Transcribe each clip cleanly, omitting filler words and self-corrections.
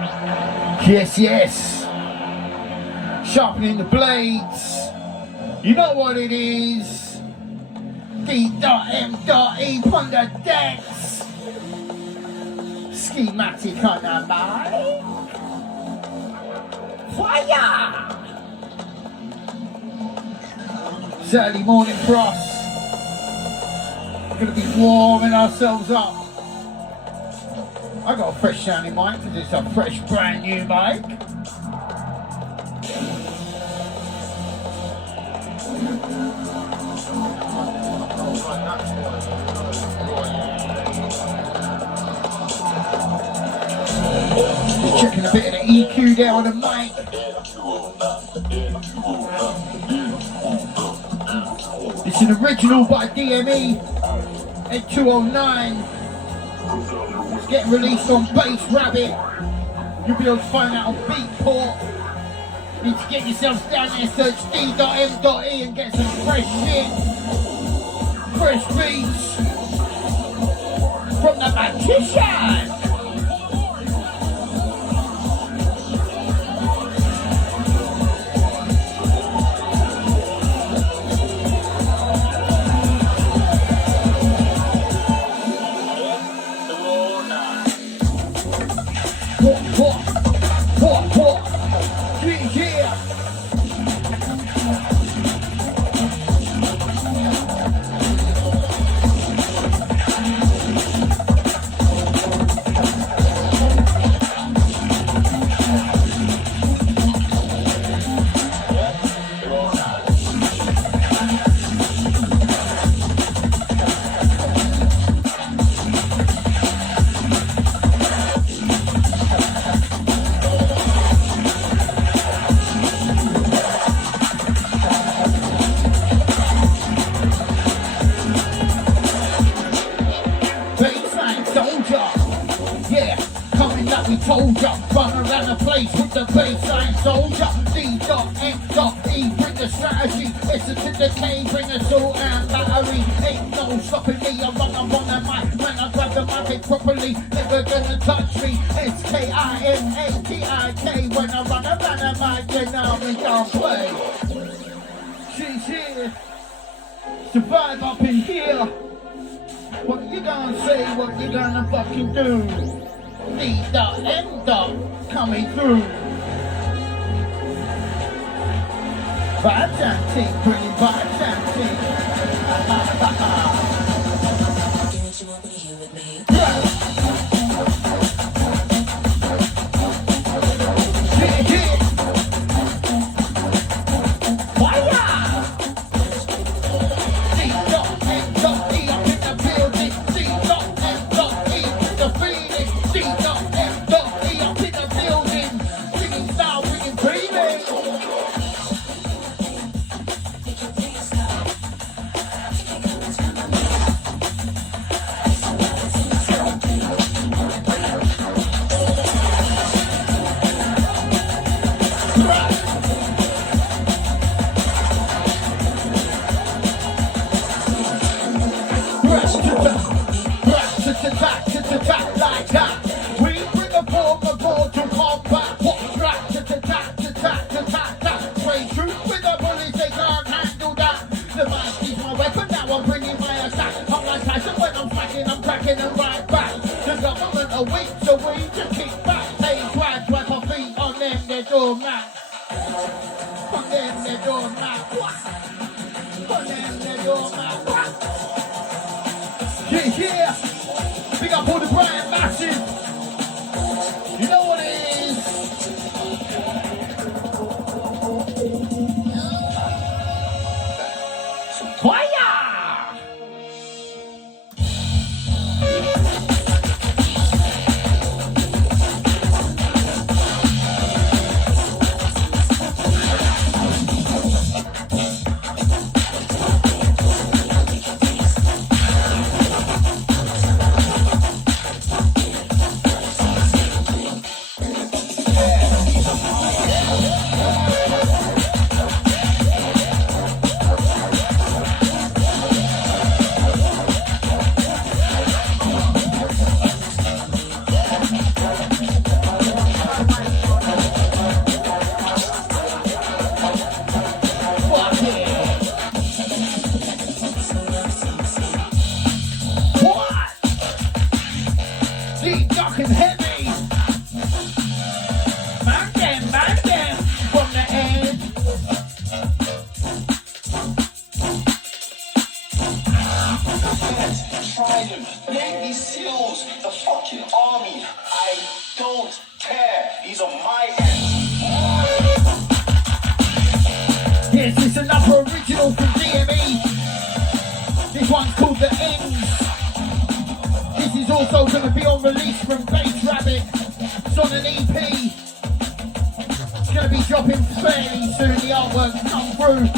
Yes, yes. Sharpening the blades. You know what it is. D.M.E on the decks. Skimatik on the mic. Fire! It's early morning for us. We're going to be warming ourselves up. I got a fresh sounding mic because it's a fresh brand new mic. Just checking a bit of the EQ there on the mic. It's an original by D.M.E. 8209. It's getting released on Bass Rabbit. You'll be able to find that on Beatport. You need to get yourselves down there, search D.M.E and get some fresh shit. Fresh beats from the magician. We told ya, run around the place with the baseline soldier. D.M.E, bring the strategy. Listen to the K, bring a sword and battery. Ain't no stopping me, I run up on the mic. When I grab the mic properly, never gonna touch me. It's Skimatik. When I run around the mic, you know we don't play. She's here, survive up in here. What you gonna say, what you gonna fucking do? D.M.E coming through. Vibes and ting, bringing vibes and ting. Don't you want to be here with me? Yeah. Like that. We bring a board to combat. What track to straight through with the bullets, they can't handle that. The mic is my weapon, now I'm bringing my attack. I'm like Tyson when I'm smacking, I'm cracking them right back. The government are weak, so we just kick back. They try to wipe our feet on them, they're doormat. On them, they're doormat. On them, they're doormat. Yeah. Big up all the Brian Massive. You know what it is. Fire! dark and heavy. Man them from the end. Trident, Navy SEALs, the fucking army. I don't care. These are my ends. Yes, it's another original from D.M.E. This one's called The Ends. This is also going to be on release from Bass Rabbit. It's on an EP. It's going to be dropping fairly soon. The artwork come through.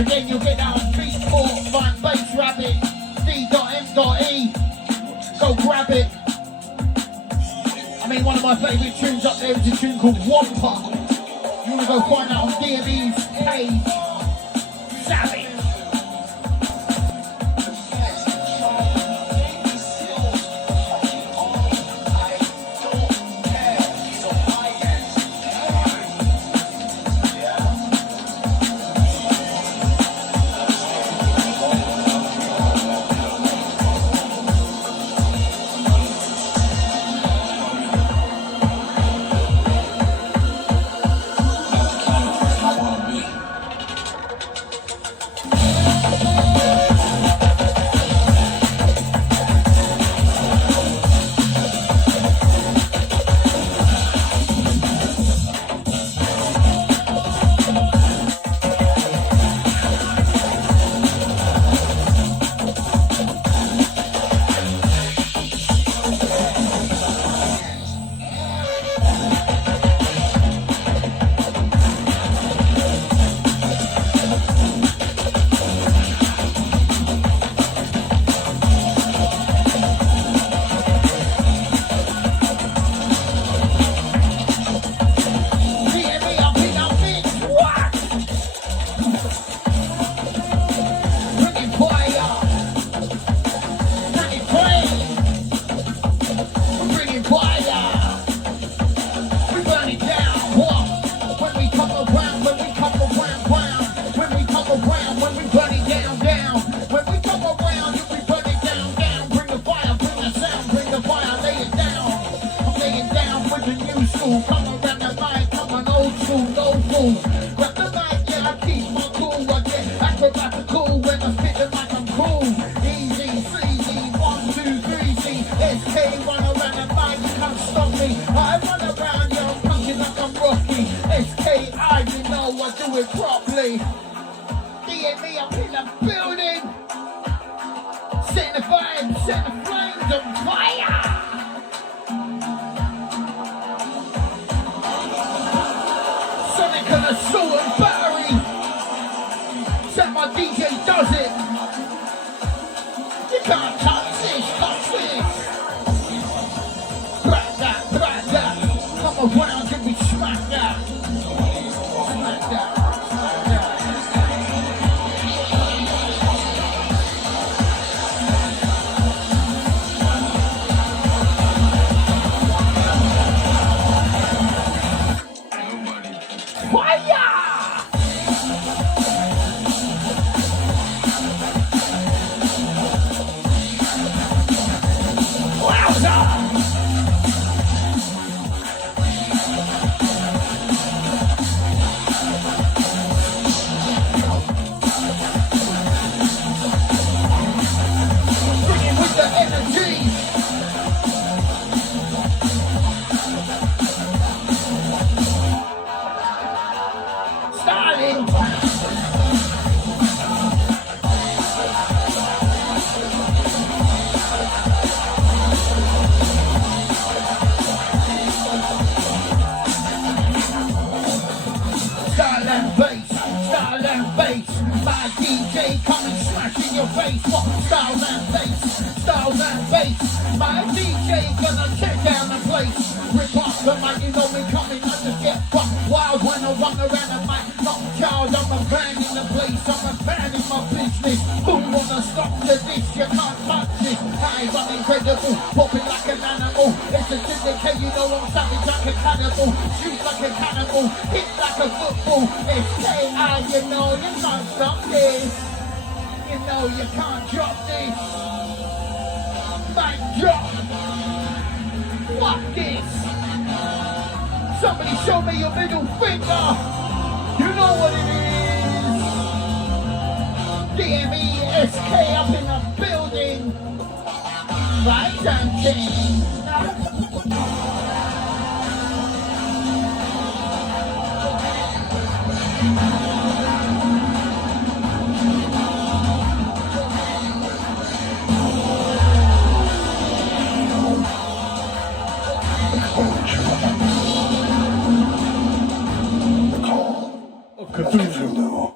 Again, you'll get that on Beatport, find Bass Rabbit, D.M.E. Go grab it. I mean, one of my favourite tunes up there is a tune called Wampa. You want to go find that on D.M.E's page. Savage. D.M.E. up in the building, setting the vibes, setting the flames on fire. Sonic and assault and battery. Set my DJ does it. You can't touch this. Brat that. Come around and we smack that. Smack that. My DJ gonna tear down the place. Rip off the mic, you know me coming, I just get buck wild when I run around the mic. Not child, I'm a man in the place, I'm a man in my business. Who wanna stop to this? You can't touch this. I run incredible, popping like an animal. It's a syndicate, you know I'm savage like a cannibal. Shoot like a cannibal, hit like a football. It's K.I., you know you can't stop this. You know you can't drop this. Mic drop. Somebody show me your middle finger. You know what it is. D.M.E, SK up in the building. Right and king. Cthulhu.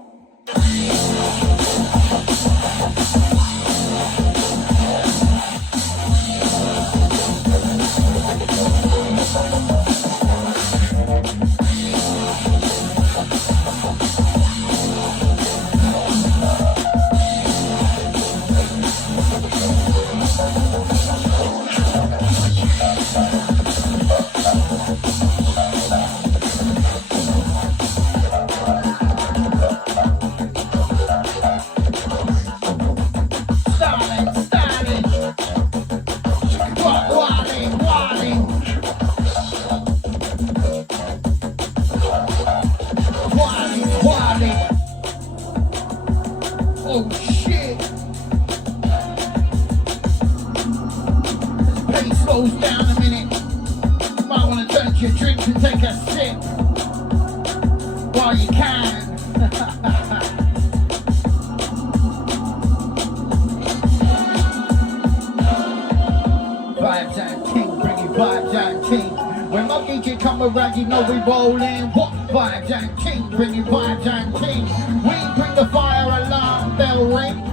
Oh shit. Pace slows down a minute. Might want to turn to your drink and take a sip while you can. Vibes and ting, bring you vibes and ting. When my DJ come around, you know we rollin'. What vibes and ting, bring you vibes and ting. We bring the fire alarm bell ring.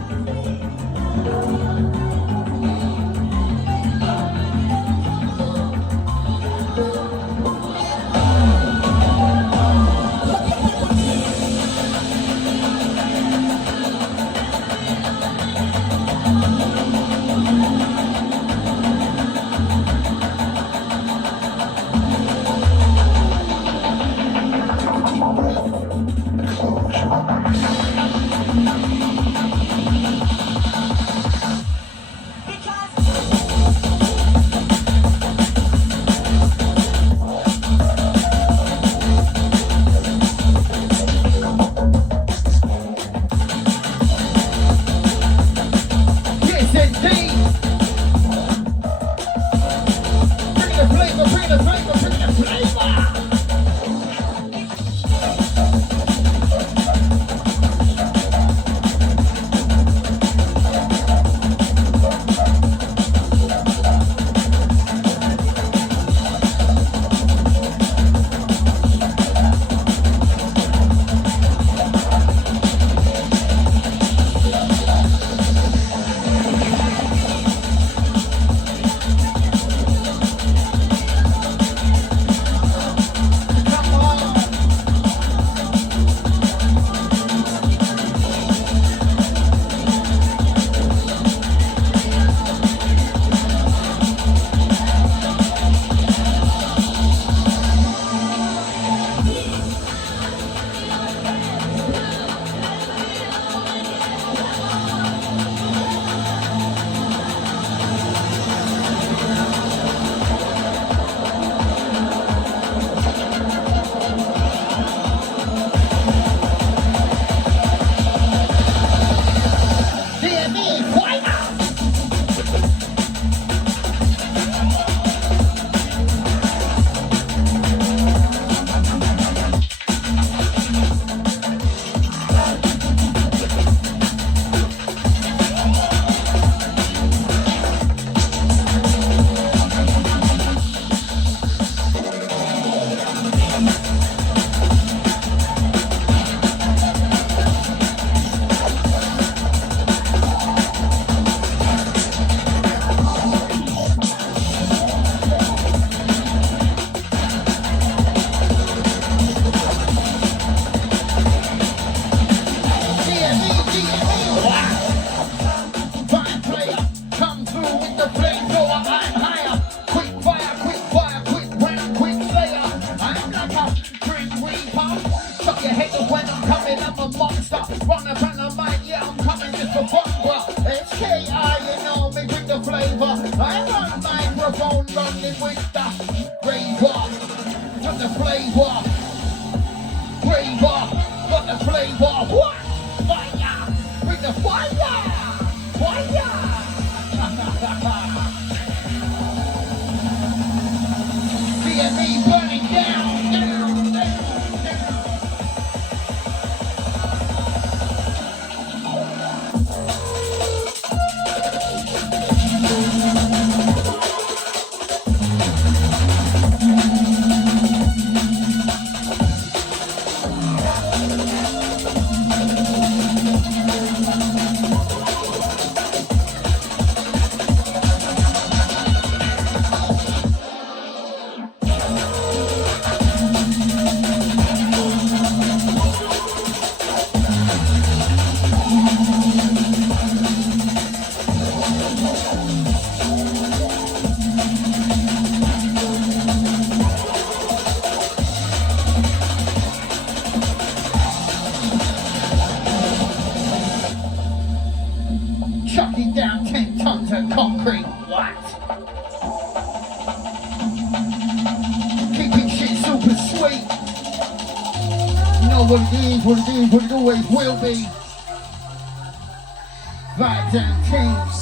the flavor. Braver, got the flavor. What? Fire! Bring the fire! Fire! D.M.E burning down, down, down, down. Chucking down 10 tons of concrete. What? Keeping shit super sweet. You know what it is, what it is, what it always will be. Vibes and teams.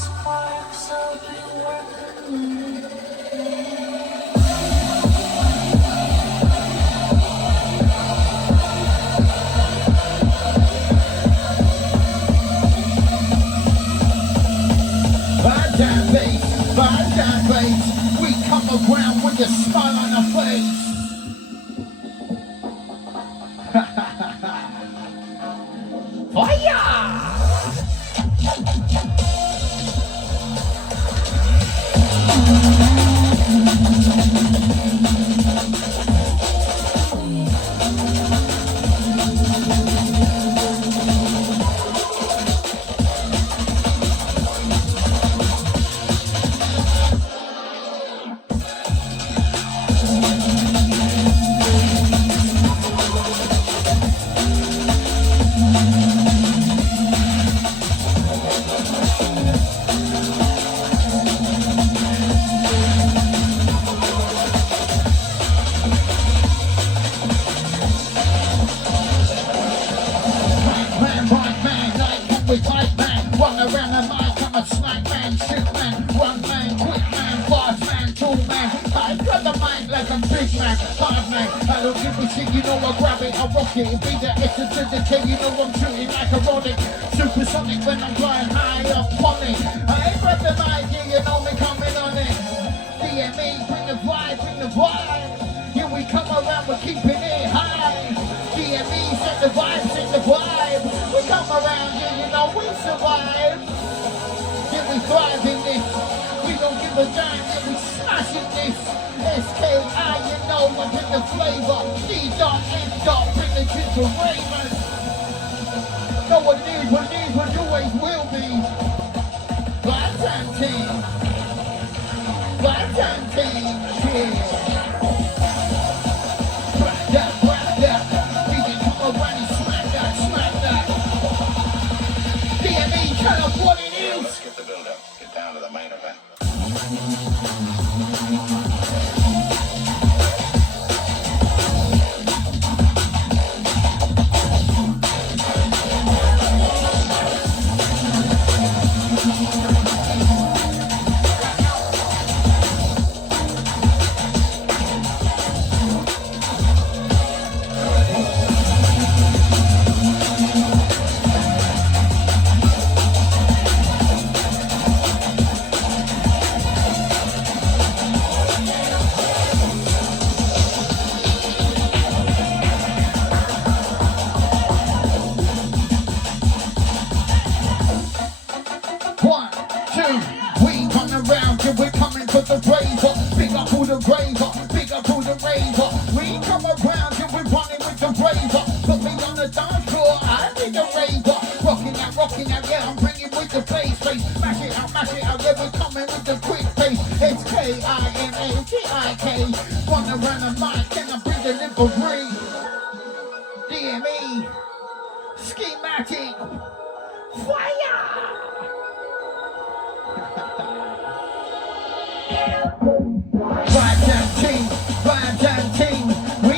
Vibes and bass, we come around with a smile on our face. Fire! It be the essence of the K, you know I'm shooting like ironic. Supersonic when I'm flying high up on it. I ain't grab the mic, yeah, you know me coming on it. D.M.E, bring the vibe, bring the vibe. Here we come around, we're keeping it high. D.M.E, set the vibe, set the vibe. We come around, yeah, you know we survive. Yeah, we thrive in this. We don't give a damn, yeah, we smashing this. S.K.I, you know, I bring the flavor. D.M.E, bring the kids to ravers. Know what it is, what it is, what it always will be. Vibes and team. Vibes and team, yeah. Brag that, brag that. DJ come around and smack that. D.M.E, tell us what it is. Let's get the build up, get down to the main event. Run around the mic and I bring the delivery. D.M.E, Skimatik, fire! Ride down team, we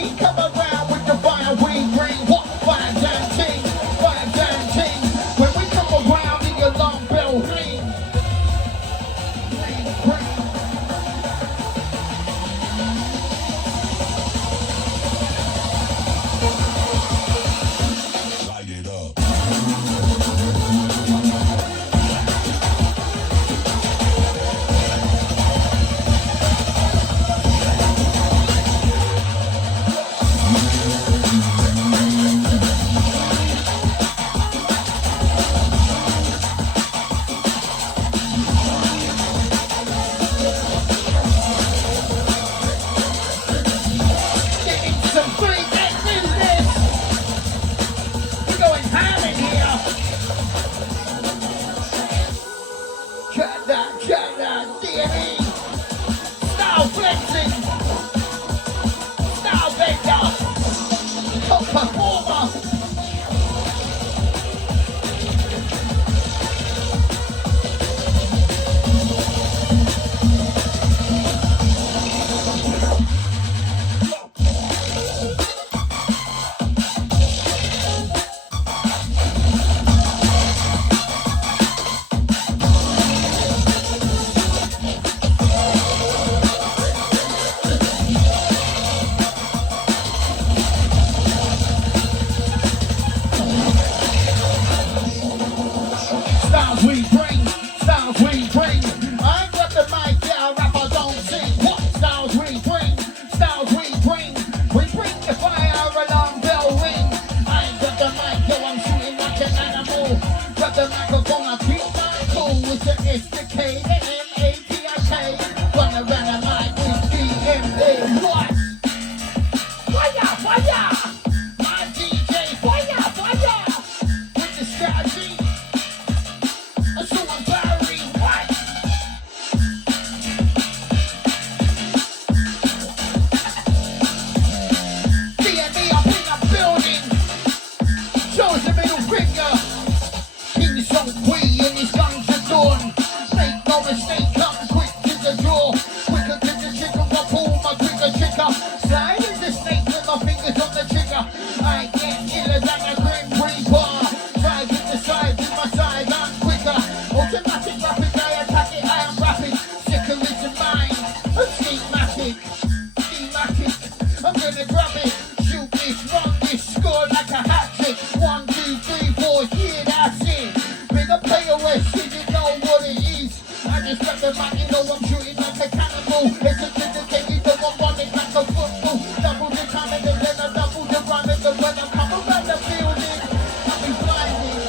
the mic, you know I'm shooting like a cannibal. Listen to the game, you know I'm running like a football. Double the time and then I double the rhyme and then when I come around the building, I'll be blinding.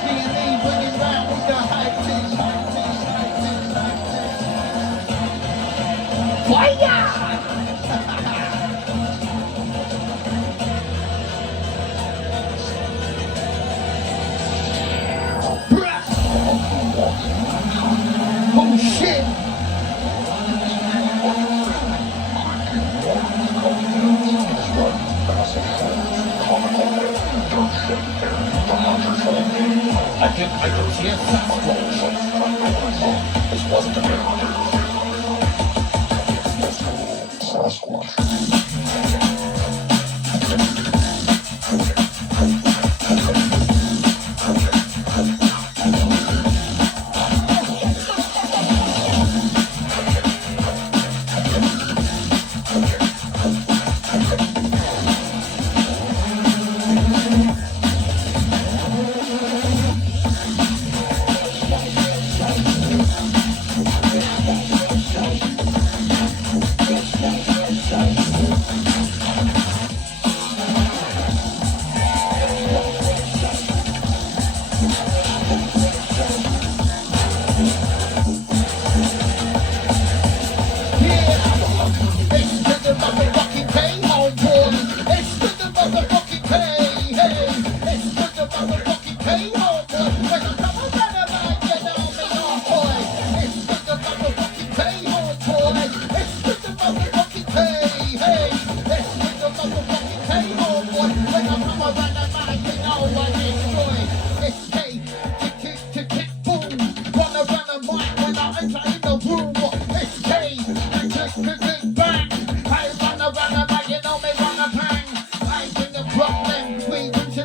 D.M.E bringing round with the hype team. Fire! Oh shit! I think I could see a Sasquatch. This wasn't a big hunter. Sasquatch.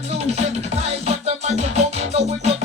Solution. I got the microphone, you know we got